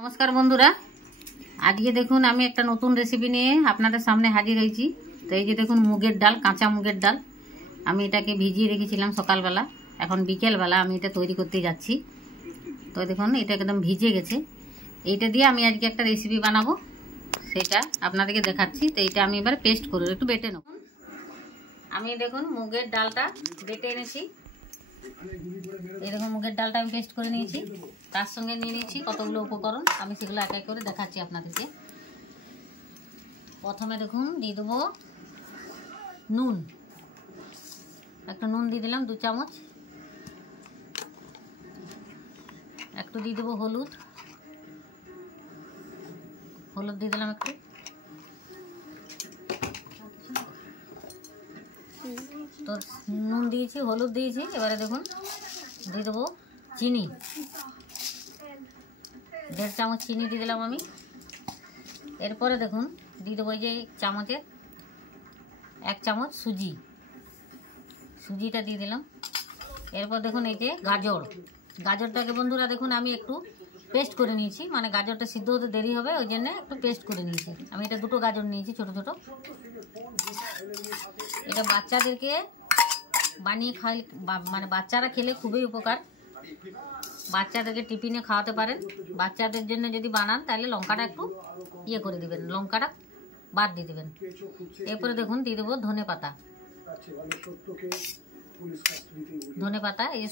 নমস্কার বন্ধুরা, আজকে দেখুন আমি একটা নতুন রেসিপি নিয়ে আপনাদের সামনে হাজির হয়েছি। তো এই যে দেখুন মুগের ডাল, কাঁচা মুগের ডাল আমি এটাকে ভিজিয়ে রেখেছিলাম সকালবেলা। এখন বিকেলবেলা আমি এটা তৈরি করতে যাচ্ছি। তো দেখুন এটা একদম ভিজে গেছে। এইটা দিয়ে আমি আজকে একটা রেসিপি বানাবো, সেটা আপনাদেরকে দেখাচ্ছি। তো এইটা আমি এবার পেস্ট করব, একটু বেটে নেব। আমি দেখুন মুগের ডালটা বেটে এনেছি। এই দেখুন মুগের ডালটা আমি পেস্ট করে নিয়েছি। তার সঙ্গে নিয়ে নিয়েছি কতগুলো উপকরণ, আমি সেগুলো এক এক করে দেখাচ্ছি আপনাদেরকে। প্রথমে দেখুন দিয়ে দেবো নুন, একটু নুন দিয়ে দিলাম 2 চামচ। একটু দিয়ে দেবো হলুদ দিয়ে দিলাম একটু। তো নুন দিয়েছি, হলুদ দিয়েছি। এবারে দেখুন দিয়ে দেবো চিনি, 1.5 চামচ চিনি দিয়ে দিলাম আমি। এরপরে দেখুন দিয়ে দেবো এই যে চামচের 1 চামচ সুজিটা দিয়ে দিলাম। এরপর দেখুন এই যে গাজরটাকে বন্ধুরা দেখুন আমি একটু পেস্ট করে নিয়েছি, মানে গাজরটা সিদ্ধ হতে দেরি হবে ওই জন্য একটু পেস্ট করে নিয়েছি। আমি এটা 2টো গাজর নিয়েছি ছোট ছোট। এটা বাচ্চাদেরকে বানিয়ে খাই, মানে বাচ্চারা খেলে খুবই উপকার। বাচ্চাদেরকে টিফিনে খাওয়াতে পারেন। বাচ্চাদের জন্য যদি বানান তাহলে লঙ্কাটা একটু করে দিবেন, লঙ্কাটা বাদ দিয়ে দেবেন। এরপরে দেখুন দিয়ে দেবো ধনে পাতা, এই যে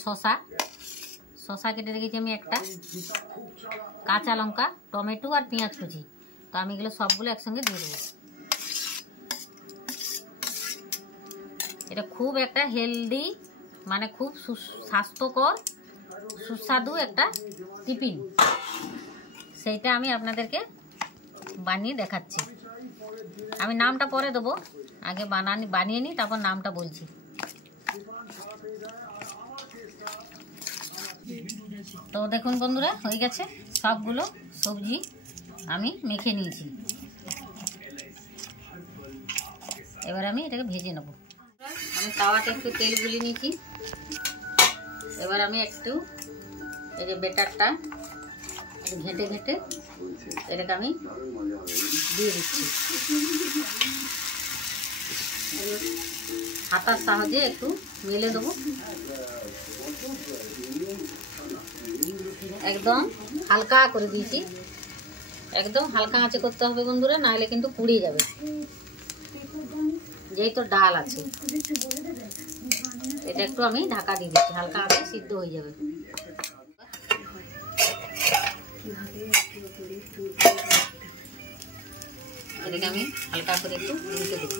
শশা কেটে রেখেছি আমি একটা, কাঁচা লঙ্কা, টমেটো আর পেঁয়াজ কুচি। তো আমি এগুলো সবগুলো একসঙ্গে দিয়ে দেবো। এটা খুব একটা হেলদি, মানে খুব স্বাস্থ্যকর সুস্বাদু একটা টিফিন, সেইটা আমি আপনাদেরকে বানিয়ে দেখাচ্ছি। আমি নামটা পরে দেবো, আগে বানিয়ে নিই, তারপর নামটা বলছি। তো দেখুন বন্ধুরা হয়ে গেছে, সবগুলো সবজি আমি মেখে নিয়েছি। এবার আমি এটাকে ভেজে নেব। আমি তাওয়াতে একটু তেল গুলিয়ে নিয়েছি। এবার আমি একটু এই যে বেটারটা ঘেঁটে এটাকে আমি দিয়ে দিচ্ছি। হাতার সাহায্যে একটু মেলে দেবো। একদম হালকা করে দিয়েছি, একদম হালকা আঁচে করতে হবে বন্ধুরা, নাহলে কিন্তু পুড়ে যাবে, যেহেতু ডাল আছে। এটা একটু আমি ঢাকা দিয়ে দিচ্ছি, হালকা আঁচে সিদ্ধ হয়ে যাবে। এটাকে আমি হালকা করে একটু উল্টে দেবো।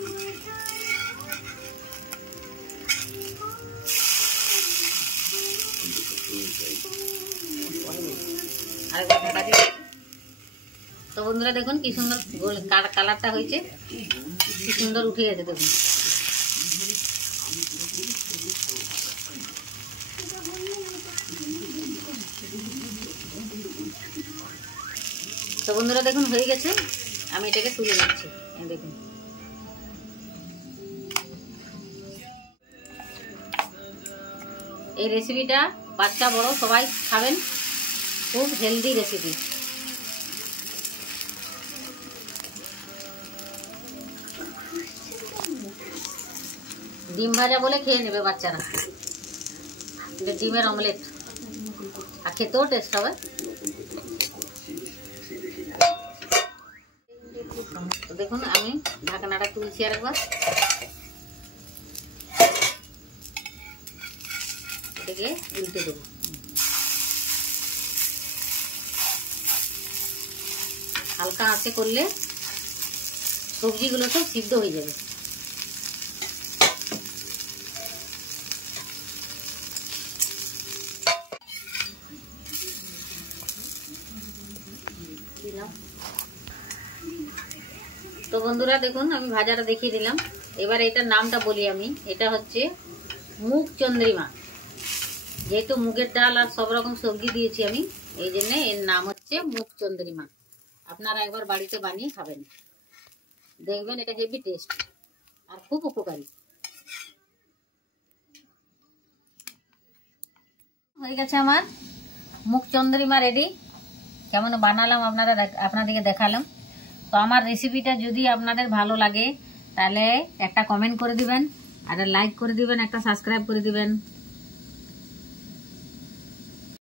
আরেকবার ঢাকা দিয়ে। তো বন্ধুরা দেখুন কি সুন্দর কালারটা হয়েছে, কি সুন্দর উঠে গেছে দেখুন। তো বন্ধুরা দেখুন হয়ে গেছে, আমি এটাকে তুলে নিচ্ছি। দেখুন এই রেসিপিটা বাচ্চা বড় সবাই খাবেন, খুব হেলদি রেসিপি। ডিম ভাজা বলে খেয়ে নেবে বাচ্চারা, ডিমের অমলেট, আর খেতেও টেস্ট হবে। তো দেখুন আমি ঢাকনাটা তুলছি আর একবার, এটাকে উল্টে দেবো। হালকা আঁচে করলে সবজিগুলো সব সিদ্ধ হয়ে যাবে। তো বন্ধুরা দেখুন আমি ভাজাটা দেখিয়ে দিলাম। এবার এটার নামটা বলি আমি। এটা হচ্ছে মুগ চন্দ্রিমা। যেহেতু মুগের ডাল আর সব রকম সবজি দিয়েছি আমি, এই জন্য এর নাম হচ্ছে মুগ চন্দ্রিমা। আপনারা একবার বাড়িতে বানিয়ে খাবেন, দেখবেন এটা হেভি টেস্ট আর খুব উপকারী। হয়ে গেছে আমার মুগ চন্দ্রিমা রেডি। কেমন বানালাম আপনাদেরকে দেখালাম। তো আমার রেসিপিটা যদি আপনাদের ভালো লাগে তাহলে একটা কমেন্ট করে দিবেন, আর লাইক করে দিবেন, একটা সাবস্ক্রাইব করে দিবেন।